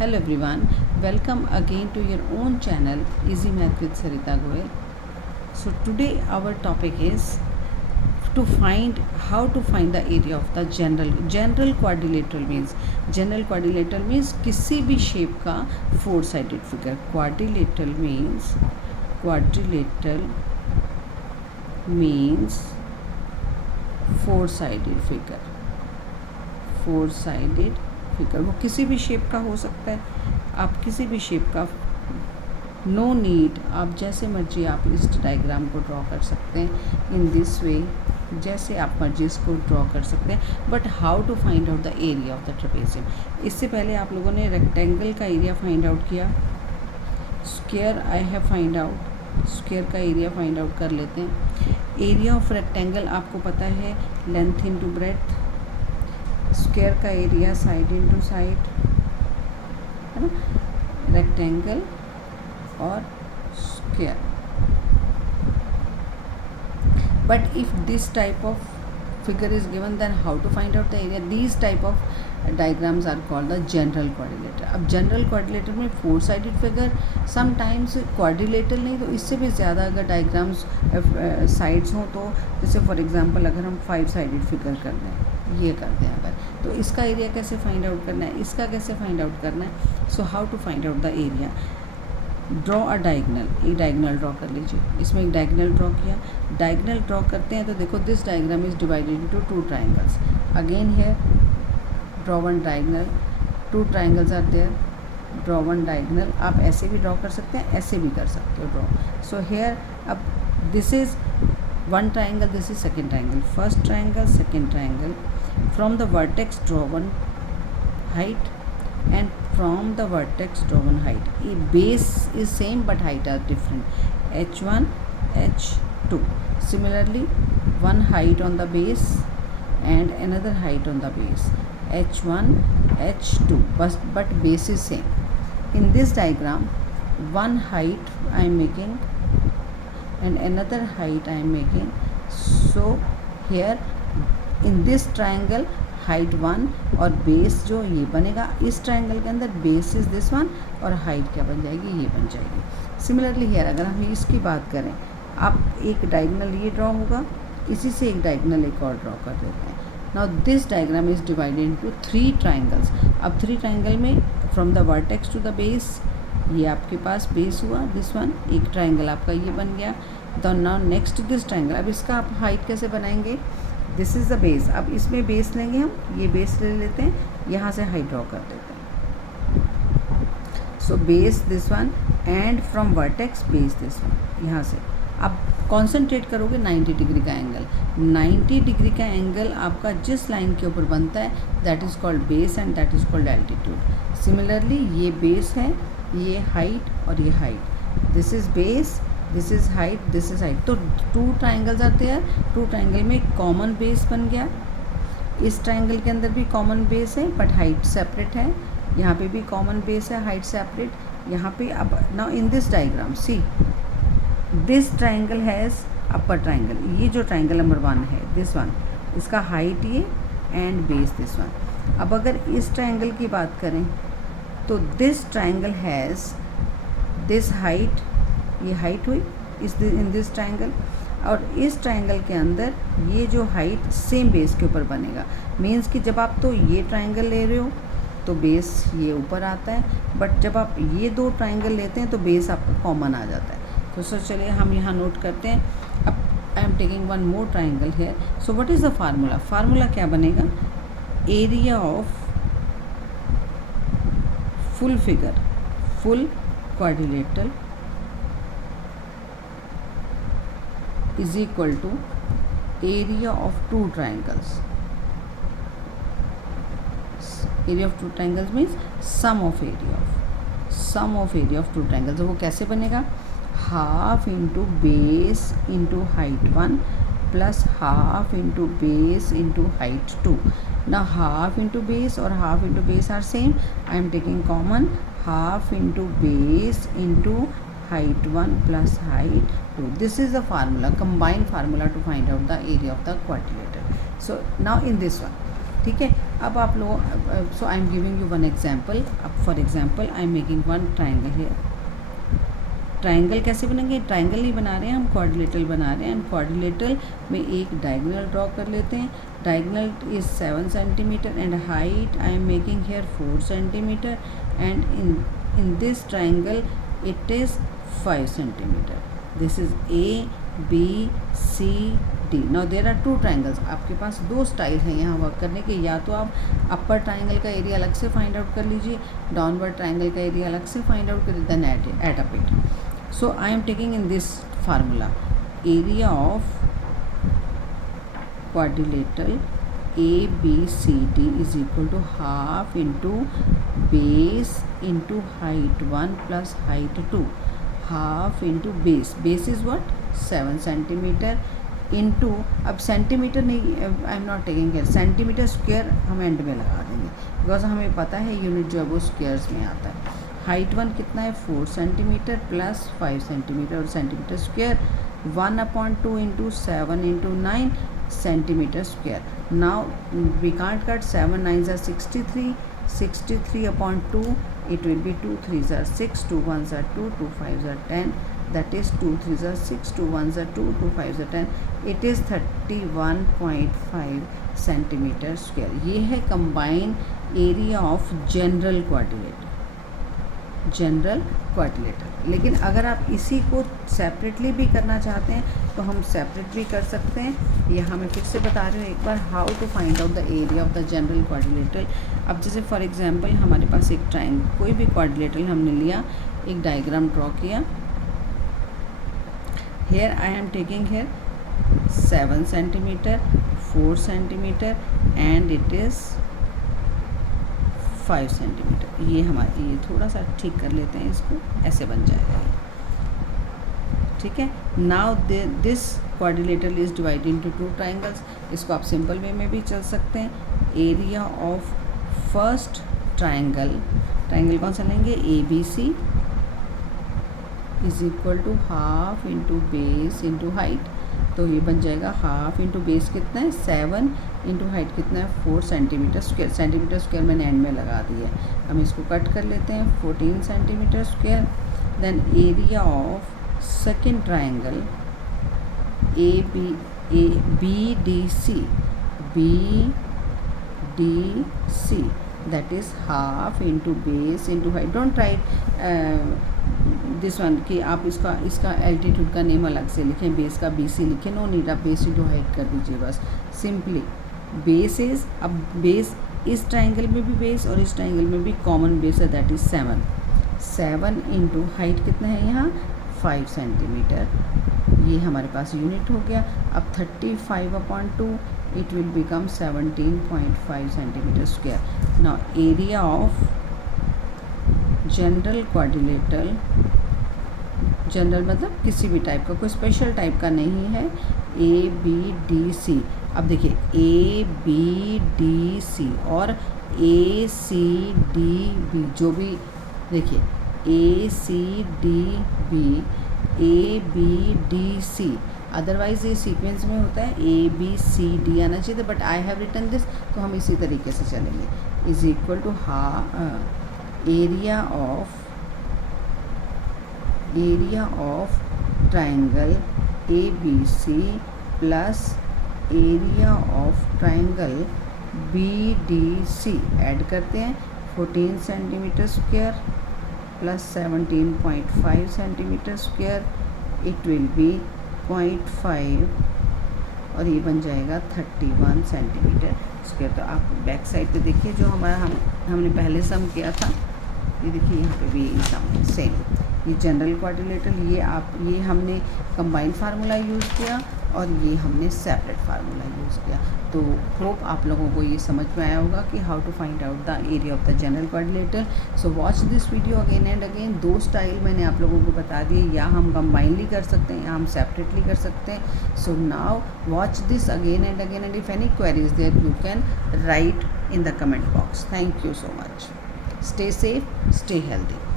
Hello everyone, welcome again to your own channel Easy Math with Sarita Goel. So today our topic is how to find the area of the general quadrilateral means किसी भी shape का four sided figure. Quadrilateral means four sided figure. वो किसी भी shape का हो सकता है. आप किसी भी शेप का, नो नीड, आप जैसे मर्जी आप इस डायग्राम को ड्रॉ कर सकते हैं इन दिस वे, जैसे आप मर्जी इसको ड्रॉ कर सकते हैं. But how to find out the area of the trapezium. इससे पहले आप लोगों ने रेक्टेंगल का एरिया फाइंड आउट किया. Square I have find out. Square का एरिया फाइंड आउट कर लेते हैं. एरिया ऑफ रेक्टेंगल आपको पता है, लेंथ इनटू ब्रेड्थ. स्क्वायर का एरिया साइड इनटू साइड, है ना, रेक्टेंगल और square. But if this type of figure is given, then how to find out the area? These type of diagrams are called the general quadrilateral. अब general quadrilateral में four sided figure, sometimes quadrilateral नहीं तो इससे भी ज़्यादा अगर diagrams sides हों तो, जैसे for example अगर हम 5 sided figure कर दें, ये कर दें अगर, तो इसका एरिया कैसे फाइंड आउट करना है, इसका कैसे फाइंड आउट करना है. So how to find out the area. Draw a diagonal. एक डायगनल ड्रॉ कर लीजिए. इसमें एक डायगनल ड्रॉ किया. डायगनल ड्रॉ करते हैं तो देखो this diagram is divided into 2 triangles. Again here draw one diagonal. 2 triangles are there. Draw one diagonal. आप ऐसे भी ड्रॉ कर सकते हैं, ऐसे भी कर सकते हो ड्रॉ. सो हियर अब this is one triangle, this is second triangle. First triangle, second triangle. From the vertex draw one height and from the vertex draw one height. Base is same but height are different. H1, H2. Similarly, one height on the base and another height on the base. H1, H2. But base is same. In this diagram, one height I am making and another height I am making. So here in this triangle height 1 और base जो ये बनेगा इस triangle के अंदर, base is this one और height क्या बन जाएगी, ये बन जाएगी. सिमिलरली हेयर अगर हम इसकी बात करें, आप एक डायगोनल ये ड्रॉ होगा, इसी से एक डायगोनल एक और ड्रॉ कर देते हैं. Now this diagram is divided into 3 triangles. अब 3 ट्रायंगल में from the vertex to the base, ये आपके पास बेस हुआ, दिस वन, एक ट्रायंगल आपका ये बन गया. The now next this triangle. अब इसका आप हाइट कैसे बनाएंगे, दिस इज़ द बेस. अब इसमें बेस लेंगे हम, ये बेस ले लेते हैं, यहाँ से हाइट ड्रॉ कर देते हैं. So base this one and from vertex base this one, यहाँ से. अब कॉन्सेंट्रेट करोगे 90 डिग्री का एंगल. 90 डिग्री का एंगल आपका जिस लाइन के ऊपर बनता है that is called base and that is called altitude. Similarly ये बेस है, ये हाइट और ये height. This is base, this is height, this is height. तो 2 ट्राइंगल्स आते हैं. 2 ट्राइंगल में कॉमन बेस बन गया. इस ट्राइंगल के अंदर भी कॉमन बेस है बट हाइट सेपरेट है. यहाँ पे भी कॉमन बेस है, हाइट सेपरेट. यहाँ पे अब now in this diagram see this triangle has upper triangle. ये जो ट्राइंगल नंबर 1 है, दिस वन, इसका हाइट ये एंड बेस दिस वन. अब अगर इस ट्राइंगल की बात करें तो this triangle has this height, ये हाइट हुई इन दिस ट्राइंगल, और इस ट्राइंगल के अंदर ये जो हाइट सेम बेस के ऊपर बनेगा. मीन्स कि जब आप तो ये ट्राइंगल ले रहे हो तो बेस ये ऊपर आता है, बट जब आप ये 2 ट्राइंगल लेते हैं तो बेस आपका कॉमन आ जाता है. तो सर चलिए हम यहाँ नोट करते हैं. अब I am taking one more triangle here. So what is the formula. Formula क्या बनेगा, area of full figure, full quadrilateral is equal to area of 2 triangles. Area of 2 triangles means sum of area of 2 triangles. वो कैसे बनेगा, half into base into height 1 plus half into base into height 2. ना half into base और half into base are same. I am taking common, half into base into height 1 plus height 2. This is the formula, combined formula to find out the area of the quadrilateral. So now in this one, ठीक है, अब आप लोग, so I am giving you one example. अब for example I am making one triangle here. Triangle कैसे बनेंगे? Triangle नहीं बना रहे हैं हम, क्वाड्रिलेटरल बना रहे हैं. एंड क्वाड्रिलेटरल में एक डायगोनल ड्रॉ कर लेते हैं. Diagonal is 7 centimetre and height I am making here 4 centimetre and in this triangle it is 5 centimetre. This is A B C D. Now there are 2 triangles. आपके पास 2 style हैं यहाँ work करने के. या तो आप अपर ट्राइंगल का एरिया अलग से फाइंड आउट कर लीजिए, डाउनवर्ड ट्राइंगल का एरिया अलग से फाइंड आउट कर then add up it. So I am taking in this formula area of quadrilateral ABCD is equal to half into base into height 1 plus height 2. Half into base. Base is what? 7 centimeter into, अब centimetre नहीं, I am not taking care. Centimetre square हम and में लगा देंगे because हमें पता है unit जो है वो स्क्वायर्स में आता है. हाइट 1 कितना है? 4 सेंटीमीटर प्लस 5 सेंटीमीटर और centimetre square 1/2 into 7 into 9 centimetre square. Now we can't cut. 7 9s are 63. 63/2 it will be 2 3s are 6, 2 1s are 2, 2 5s are 10. That is 2 3s are 6, 2 1s are 2, 2 5s are 10. It is 31.5 centimetre square. ये है combine area of general quadrilateral. General quadrilateral. लेकिन अगर आप इसी को separately भी करना चाहते हैं तो हम सेपरेट भी कर सकते हैं. यहाँ मैं फिर से बता रही हूँ एक बार how to find out the area of the general quadrilateral. अब जैसे फॉर एग्जांपल हमारे पास एक ट्राइंगल, कोई भी क्वाड्रिलेटर हमने लिया, एक डायग्राम ड्रॉ किया. Here I am taking here 7 centimetre, 4 centimetre and it is 5 centimetre. ये हमारे, ये थोड़ा सा ठीक कर लेते हैं इसको, ऐसे बन जाएगा. ठीक है. Now this quadrilateral is divided into 2 triangles. इसको आप सिंपल वे में भी चल सकते हैं. Area of first triangle, triangle कौन सा लेंगे? A B C is equal to half into base into height. तो ये बन जाएगा हाफ इंटू बेस कितना है? 7 इंटू हाइट कितना है? 4 सेंटीमीटर स्क्वायर. सेंटीमीटर स्क्वायर मैंने एंड में लगा दिया है. हम इसको कट कर लेते हैं. 14 centimetre square. Then area of second triangle A B D C that is half into base into height. Don't write this one कि आप इसका एल्टीट्यूड का नेम अलग से लिखें, बेस का BC लिखें. नो नीड, आप बेस इंटू हाइट कर दीजिए बस. सिंपली बेस इज, अब बेस इस ट्राइंगल में भी बेस और इस ट्राइंगल में भी कॉमन बेस है, दैट इज़ 7. 7 इंटू हाइट कितना है यहाँ? 5 सेंटीमीटर. ये हमारे पास यूनिट हो गया. अब 35/2 it will become 17.5 centimeter square. Now area of general quadrilateral, general मतलब किसी भी टाइप का, कोई स्पेशल टाइप का नहीं है. A B D C. अब देखिए ए बी डी सी और ए सी डी बी, जो भी देखिए A C D B, A B D C, otherwise ये सीक्वेंस में होता है ए बी सी डी आना चाहिए था, but I have written this, तो हम इसी तरीके से चलेंगे. Is equal to area of triangle A B C plus area of triangle B D C. Add करते हैं. 14 centimetre square plus 17.5 centimetre square, it will be 0.5 और ये बन जाएगा 31 सेंटीमीटर स्क्वायर. तो आप बैक साइड पे देखिए जो हमने पहले सम किया था, ये देखिए यहाँ पे भी ये सम सेम. ये जनरल क्वाड्रिलेटरल, ये हमने कंबाइंड फार्मूला यूज़ किया और ये हमने सेपरेट फार्मूला यूज़ किया. तो होप आप लोगों को ये समझ में आया होगा कि how to find out the area of the general quadrilateral. So watch this video again and again. 2 style मैंने आप लोगों को बता दिए, या हम कंबाइनली कर सकते हैं या हम सेपरेटली कर सकते हैं. So now watch this again and again, and if any queries there you can write in the comment box. Thank you so much. Stay safe, stay healthy.